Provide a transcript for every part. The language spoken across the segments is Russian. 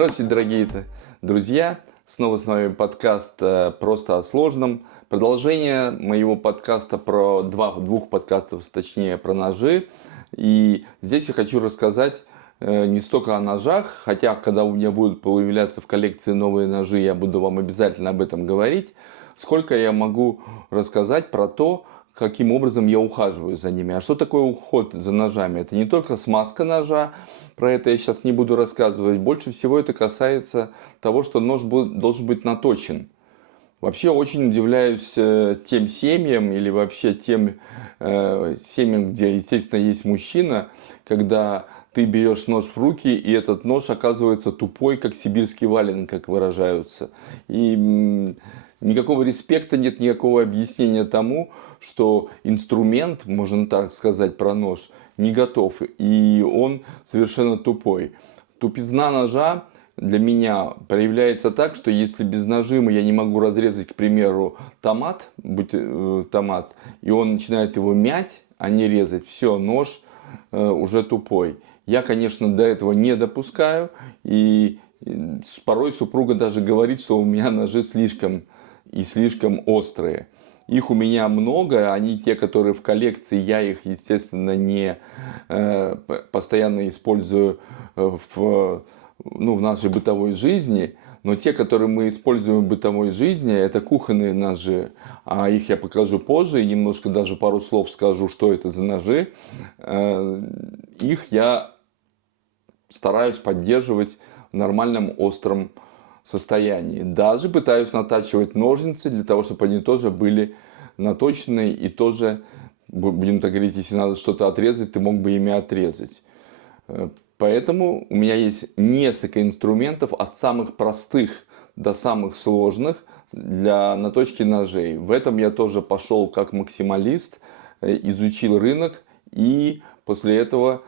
Здравствуйте, дорогие друзья! Снова с вами подкаст «Просто о сложном». Продолжение моего подкаста про двух подкастов, точнее, про ножи. И здесь я хочу рассказать не столько о ножах, хотя, когда у меня будут появляться в коллекции новые ножи, я буду вам обязательно об этом говорить, сколько я могу рассказать про то, каким образом я ухаживаю за ними. А что такое уход за ножами? Это не только смазка ножа, про это я сейчас не буду рассказывать. Больше всего это касается того, что нож должен быть наточен. Вообще очень удивляюсь тем семьям или вообще тем семьям, где, естественно, есть мужчина, когда ты берешь нож в руки, и этот нож оказывается тупой, как сибирский валенок, как выражаются. И никакого респекта нет, никакого объяснения тому, что инструмент, можно так сказать про нож, не готов, и он совершенно тупой. Тупизна ножа для меня проявляется так, что если без нажима я не могу разрезать, к примеру, томат, томат, и он начинает его мять, а не резать, все, нож уже тупой. Я, конечно, до этого не допускаю, и порой супруга даже говорит, что у меня ножи слишком острые. Их у меня много, они те, которые в коллекции, я их, естественно, не постоянно использую в нашей бытовой жизни, но те, которые мы используем в бытовой жизни, это кухонные ножи, а их я покажу позже и немножко даже пару слов скажу, что это за ножи. Их я стараюсь поддерживать в нормальном остром состоянии. Даже пытаюсь натачивать ножницы для того, чтобы они тоже были наточены и тоже, будем так говорить, если надо что-то отрезать, ты мог бы ими отрезать. Поэтому у меня есть несколько инструментов от самых простых до самых сложных для наточки ножей. В этом я тоже пошел как максималист, изучил рынок и после этого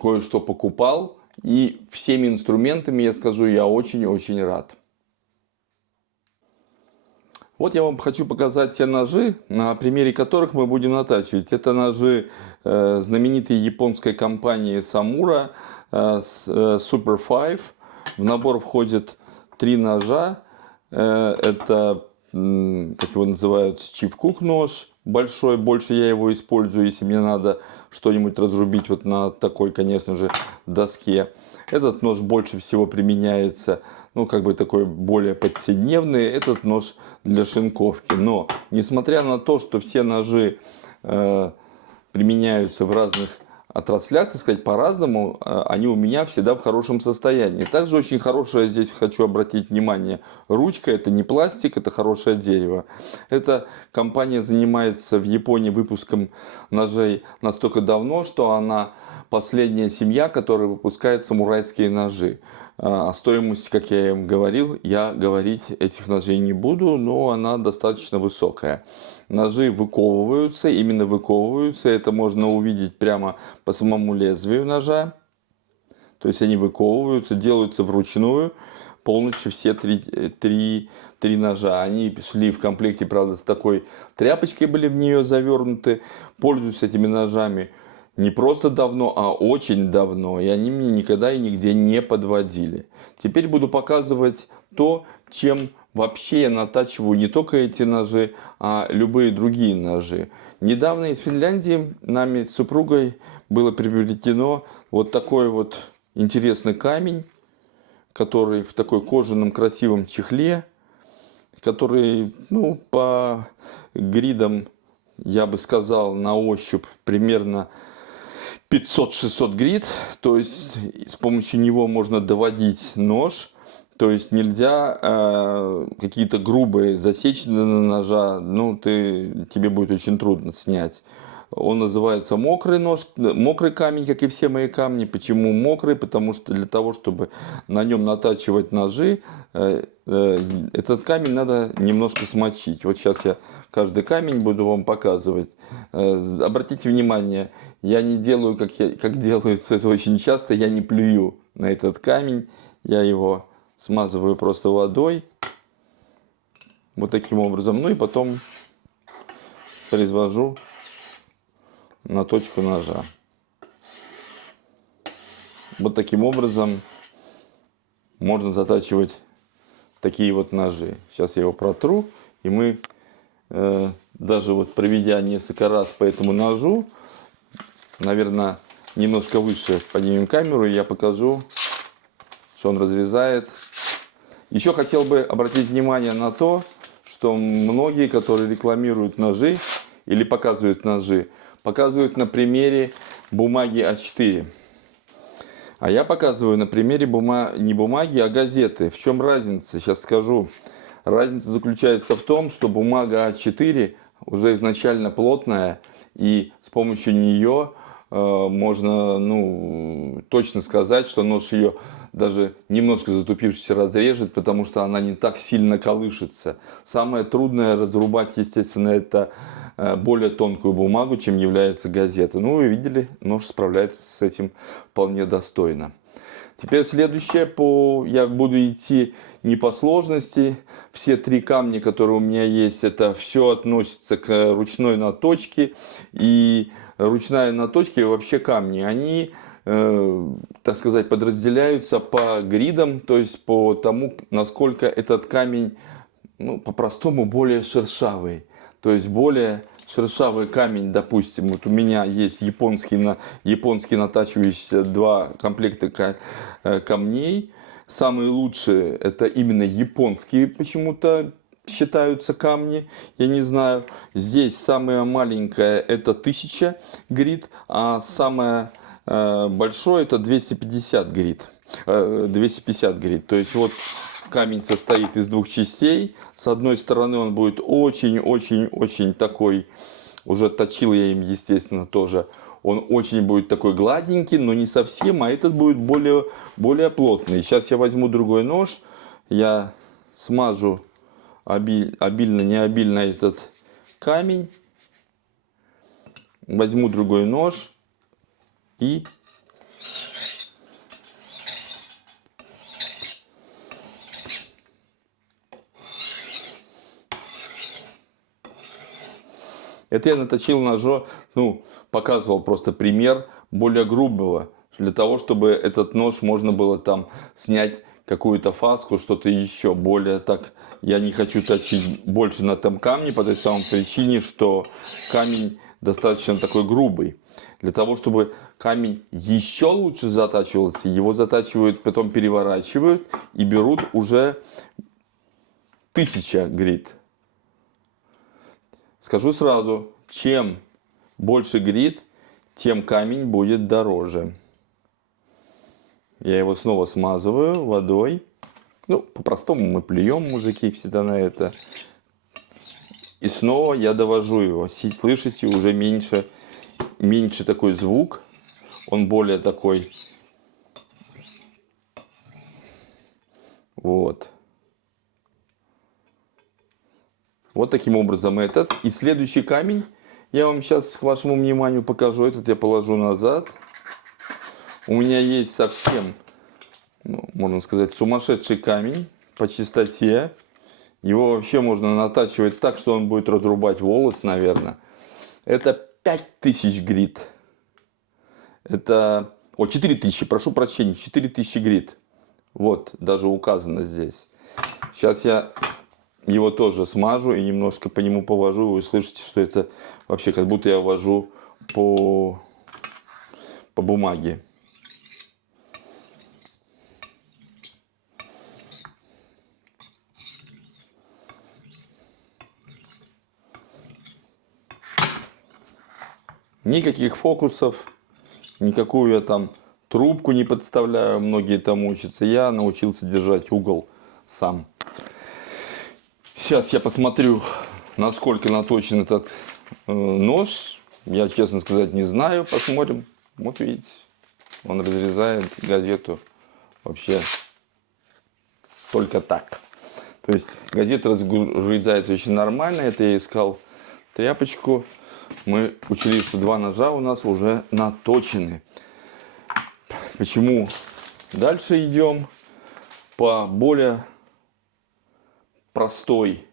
кое-что покупал. И всеми инструментами, я скажу, я очень-очень рад. Вот я вам хочу показать те ножи, на примере которых мы будем натачивать. Это ножи знаменитой японской компании Samura Super 5. В набор входит 3 ножа. Это, как его называют, чиф-кук нож большой. Больше я его использую, если мне надо что-нибудь разрубить вот на такой, конечно же, доске. Этот нож больше всего применяется, такой более повседневный. Этот нож для шинковки. Но, несмотря на то, что все ножи применяются в разных отраслях, так сказать, по-разному, они у меня всегда в хорошем состоянии. Также очень хорошая, здесь хочу обратить внимание, ручка. Это не пластик, это хорошее дерево. Эта компания занимается в Японии выпуском ножей настолько давно, что она последняя семья, которая выпускает самурайские ножи. О стоимости, как я им говорил, я говорить этих ножей не буду, но она достаточно высокая. Ножи выковываются, именно выковываются. Это можно увидеть прямо по самому лезвию ножа. То есть они выковываются, делаются вручную. Полностью все три ножа. Они шли в комплекте, правда, с такой тряпочкой были в нее завернуты. Пользуюсь этими ножами не просто давно, а очень давно. И они мне никогда и нигде не подводили. Теперь буду показывать то, чем вообще я натачиваю не только эти ножи, а любые другие ножи. Недавно из Финляндии нами с супругой было приобретено вот такой вот интересный камень, который в такой кожаном красивом чехле, который, по гридам, я бы сказал, на ощупь примерно 500-600 грид, то есть с помощью него можно доводить нож, то есть нельзя какие-то грубые засечные ножа, тебе будет очень трудно снять. Он называется мокрый нож, мокрый камень, как и все мои камни. Почему мокрый? Потому что для того, чтобы на нем натачивать ножи, этот камень надо немножко смочить. Вот сейчас я каждый камень буду вам показывать. Обратите внимание, я не делаю, как делается это очень часто, я не плюю на этот камень, я его смазываю просто водой, вот таким образом, и потом произвожу на точку ножа. Вот таким образом можно затачивать такие вот ножи. Сейчас я его протру, и мы, даже вот проведя несколько раз по этому ножу, наверное, немножко выше поднимем камеру, и я покажу, что он разрезает. Еще хотел бы обратить внимание на то, что многие, которые рекламируют ножи или показывают ножи, показывают на примере бумаги А4. А я показываю на примере не бумаги, а газеты. В чем разница? Сейчас скажу. Разница заключается в том, что бумага А4 уже изначально плотная, и с помощью нее можно точно сказать, что нож ее даже немножко затупившись разрежет, потому что она не так сильно колышется. Самое трудное разрубать, естественно, это более тонкую бумагу, чем является газета. Ну, вы видели, нож справляется с этим вполне достойно. Теперь следующее, я буду идти не по сложности. Все 3 камня, которые у меня есть, это все относится к ручной наточке. И ручная наточка и вообще камни, они, так сказать, подразделяются по гридам, то есть по тому, насколько этот камень, по-простому, более шершавый. То есть более шершавый камень, допустим, вот у меня есть японский натачивающийся 2 комплекта камней. Самые лучшие это именно японские почему-то считаются камни, я не знаю. Здесь самая маленькая это 1000 грит, а самое большое это 250 грит. 250 грит. То есть вот камень состоит из 2 частей. С одной стороны он будет очень такой, уже точил я им, естественно, тоже. Он очень будет такой гладенький, но не совсем, а этот будет более плотный. Сейчас я возьму другой нож, я смажу обильно, не обильно этот камень. Возьму другой нож и это я наточил ножом, показывал просто пример более грубого, для того, чтобы этот нож можно было там снять какую-то фаску, что-то еще более так. Я не хочу точить больше на этом камне по той самой причине, что камень достаточно такой грубый. Для того, чтобы камень еще лучше затачивался, его затачивают, потом переворачивают и берут уже 1000 грит. Скажу сразу, чем больше грит, тем камень будет дороже. Я его снова смазываю водой. По-простому мы плюем, мужики, всегда на это. И снова я довожу его. Слышите, уже меньше такой звук. Он более такой. Вот. Вот таким образом этот. И следующий камень я вам сейчас к вашему вниманию покажу. Этот я положу назад. У меня есть совсем, можно сказать, сумасшедший камень по чистоте. Его вообще можно натачивать так, что он будет разрубать волос, наверное. Это 5000 грит. Это... 4000, прошу прощения, 4000 грит. Вот, даже указано здесь. Сейчас я его тоже смажу и немножко по нему повожу. Вы слышите, что это вообще как будто я вожу по бумаге. Никаких фокусов, никакую я там трубку не подставляю. Многие там учатся. Я научился держать угол сам. Сейчас я посмотрю, насколько наточен этот нож. Я, честно сказать, не знаю. Посмотрим. Вот видите, он разрезает газету вообще только так. То есть газета разрезается очень нормально. Это я искал тряпочку. Мы учли, что 2 ножа у нас уже наточены. Почему дальше идем по более простой,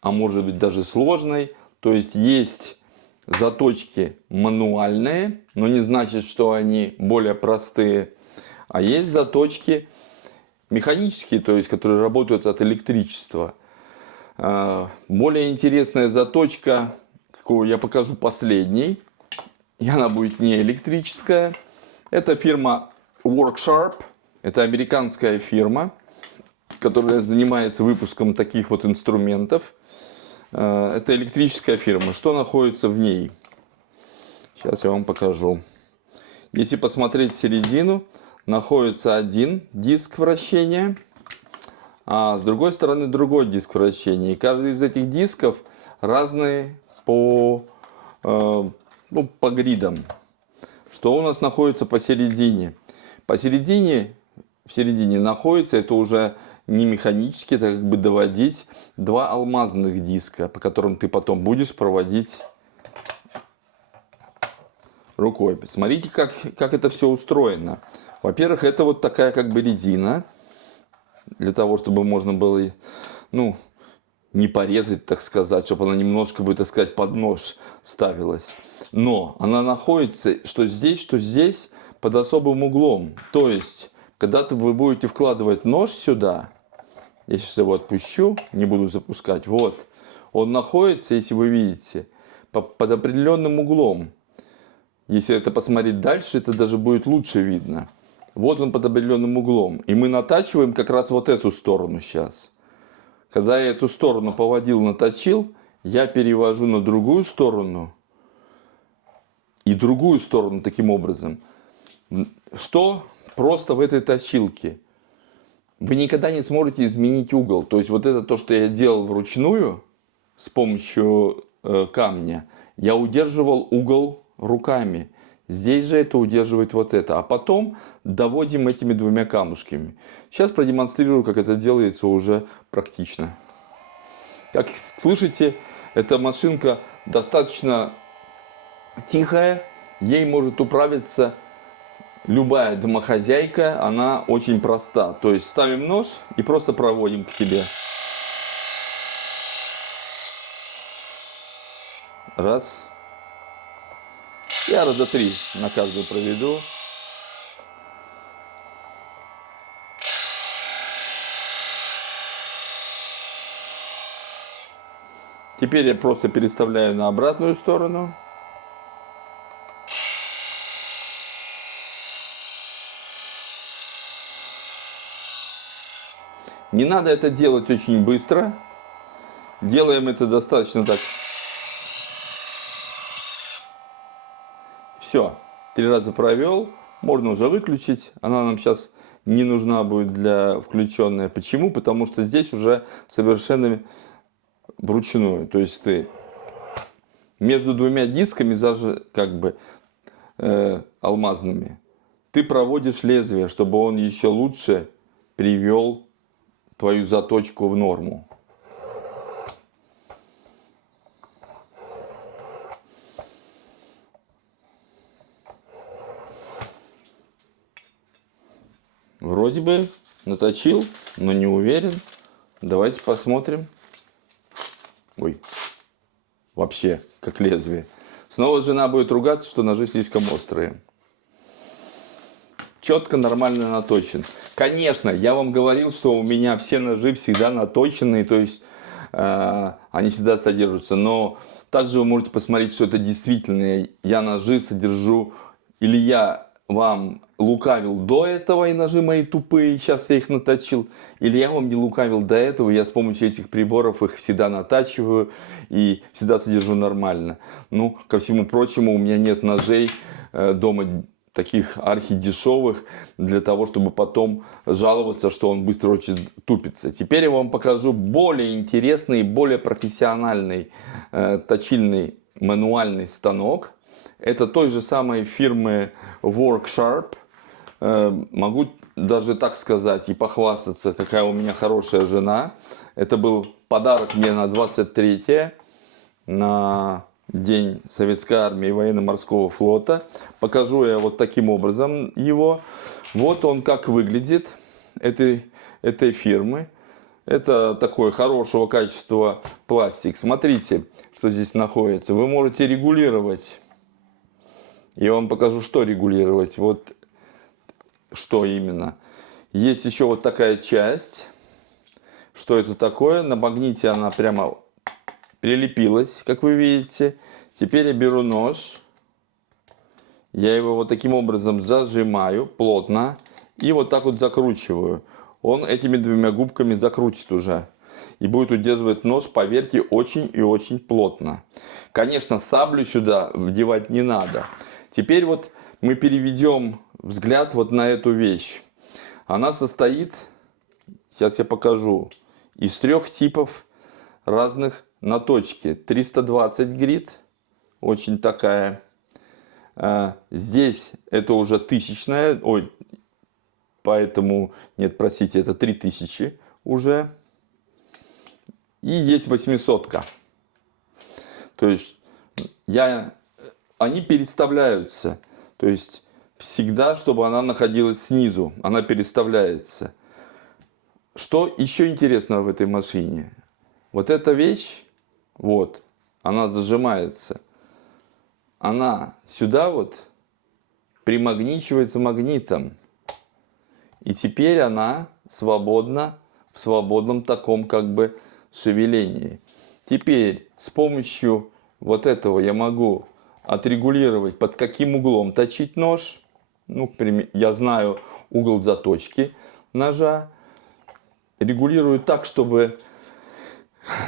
а может быть даже сложной. То есть есть заточки мануальные, но не значит, что они более простые. А есть заточки механические, то есть которые работают от электричества. Более интересная заточка, какую я покажу последней, и она будет не электрическая. Это фирма Worksharp. Это американская фирма, которая занимается выпуском таких вот инструментов. Это электрическая фирма. Что находится в ней? Сейчас я вам покажу. Если посмотреть в середину, находится один диск вращения, а с другой стороны другой диск вращения. И каждый из этих дисков разные по гридам. Что у нас находится посередине? В середине находится, это уже не механически, это как бы доводить два алмазных диска, по которым ты потом будешь проводить рукой. Смотрите, как это все устроено. Во-первых, это вот такая как бы резина, для того, чтобы можно было, не порезать, так сказать, чтобы она немножко бы, так сказать, под нож ставилась. Но она находится что здесь под особым углом. То есть, когда вы будете вкладывать нож сюда, я сейчас его отпущу, не буду запускать, вот, он находится, если вы видите, под определенным углом. Если это посмотреть дальше, это даже будет лучше видно. Вот он под определенным углом. И мы натачиваем как раз вот эту сторону сейчас. Когда я эту сторону поводил, наточил, я перевожу на другую сторону. И другую сторону таким образом. Что просто в этой точилке? Вы никогда не сможете изменить угол. То есть вот это то, что я делал вручную с помощью камня. Я удерживал угол руками. Здесь же это удерживает вот это. А потом доводим этими двумя камушками. Сейчас продемонстрирую, как это делается уже практично. Как слышите, эта машинка достаточно тихая. Ей может управиться любая домохозяйка. Она очень проста. То есть ставим нож и просто проводим к себе. Раз. Я раза 3 на каждую проведу. Теперь я просто переставляю на обратную сторону. Не надо это делать очень быстро. Делаем это достаточно так. Все, 3 раза провел, можно уже выключить. Она нам сейчас не нужна будет для включенная. Почему? Потому что здесь уже совершенно вручную. То есть ты между двумя дисками, даже как бы алмазными, ты проводишь лезвие, чтобы он еще лучше привел твою заточку в норму. Вроде бы наточил, но не уверен. Давайте посмотрим. Ой, вообще, как лезвие. Снова жена будет ругаться, что ножи слишком острые. Четко, нормально наточен. Конечно, я вам говорил, что у меня все ножи всегда наточенные, то есть они всегда содержатся. Но также вы можете посмотреть, что это действительно я ножи содержу, или я вам лукавил до этого, и ножи мои тупые, сейчас я их наточил. Или я вам не лукавил до этого, я с помощью этих приборов их всегда натачиваю и всегда содержу нормально. Ну, ко всему прочему, у меня нет ножей дома таких архидешевых, для того, чтобы потом жаловаться, что он быстро очень тупится. Теперь я вам покажу более интересный, более профессиональный точильный мануальный станок. Это той же самой фирмы Worksharp. Могу даже так сказать и похвастаться, какая у меня хорошая жена. Это был подарок мне на 23-е, на День Советской Армии и Военно-Морского флота. Покажу я вот таким образом его. Вот он как выглядит, этой фирмы. Это такой хорошего качества пластик. Смотрите, что здесь находится. Вы можете регулировать. Я вам покажу, что регулировать. Вот что именно. Есть еще вот такая часть. Что это такое? На магните она прямо прилепилась, как вы видите. Теперь я беру нож. Я его вот таким образом зажимаю плотно. И вот так вот закручиваю. Он этими двумя губками закрутит уже. И будет удерживать нож, поверьте, очень и очень плотно. Конечно, саблю сюда вдевать не надо. Теперь вот мы переведем взгляд вот на эту вещь. Она состоит, сейчас я покажу, из 3 типов разных наточки. 320 грит, очень такая. Здесь это уже 1000-я, ой, поэтому, нет, простите, это 3000 уже. И есть 800-ка. То есть они переставляются. То есть всегда, чтобы она находилась снизу, она переставляется. Что еще интересного в этой машине? Вот эта вещь, вот, она зажимается. Она сюда вот примагничивается магнитом. И теперь она свободна в свободном таком как бы шевелении. Теперь с помощью вот этого я могу отрегулировать, под каким углом точить нож. Ну, я знаю угол заточки ножа. Регулирую так, чтобы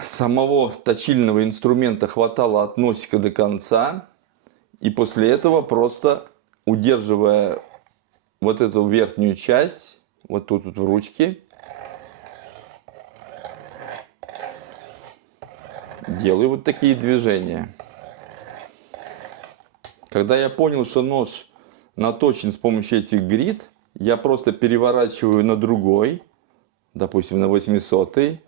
самого точильного инструмента хватало от носика до конца. И после этого просто удерживая вот эту верхнюю часть, вот тут вот в ручке, делаю вот такие движения. Когда я понял, что нож наточен с помощью этих грит, я просто переворачиваю на другой, допустим, на 800-й,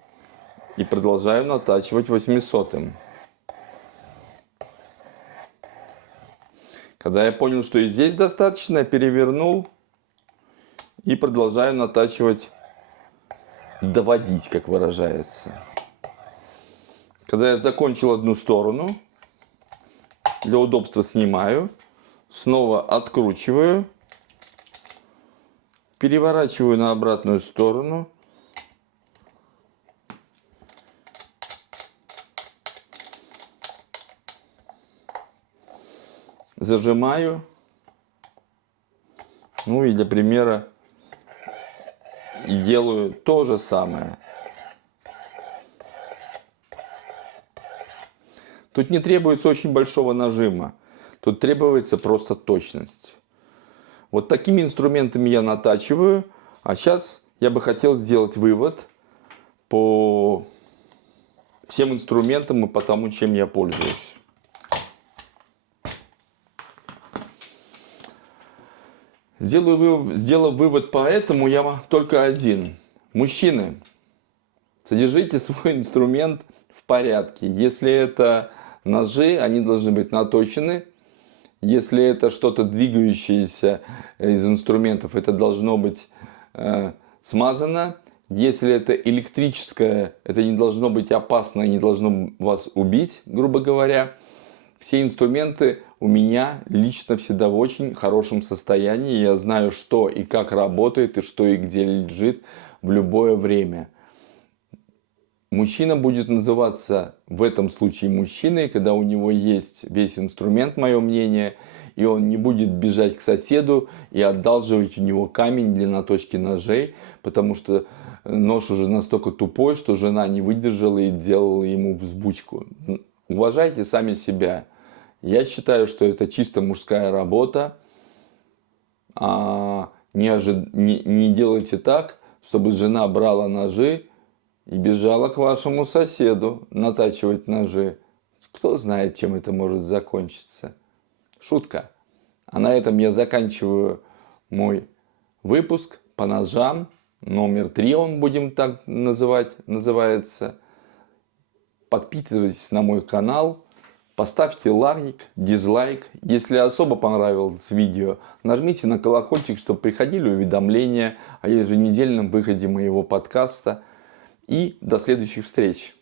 и продолжаю натачивать 800-м. Когда я понял, что и здесь достаточно, я перевернул и продолжаю натачивать, доводить, как выражается. Когда я закончил одну сторону, для удобства снимаю, снова откручиваю, переворачиваю на обратную сторону. Зажимаю. Ну и для примера делаю то же самое. Тут не требуется очень большого нажима. Тут требуется просто точность. Вот такими инструментами я натачиваю. А сейчас я бы хотел сделать вывод по всем инструментам и по тому, чем я пользуюсь. Сделав вывод по этому, я только один. Мужчины, содержите свой инструмент в порядке. Если это ножи, они должны быть наточены. Если это что-то двигающееся из инструментов, это должно быть смазано. Если это электрическое, это не должно быть опасно и не должно вас убить, грубо говоря. Все инструменты у меня лично всегда в очень хорошем состоянии. Я знаю, что и как работает, и что и где лежит в любое время. Мужчина будет называться в этом случае мужчиной, когда у него есть весь инструмент, мое мнение, и он не будет бежать к соседу и одалживать у него камень для наточки ножей, потому что нож уже настолько тупой, что жена не выдержала и делала ему взбучку. Уважайте сами себя. Я считаю, что это чисто мужская работа. Не делайте так, чтобы жена брала ножи и бежала к вашему соседу натачивать ножи. Кто знает, чем это может закончиться. Шутка. А на этом я заканчиваю мой выпуск по ножам. Номер 3 он будем так называется. Подписывайтесь на мой канал. Поставьте лайк, дизлайк. Если особо понравилось видео, нажмите на колокольчик, чтобы приходили уведомления о еженедельном выходе моего подкаста. И до следующих встреч!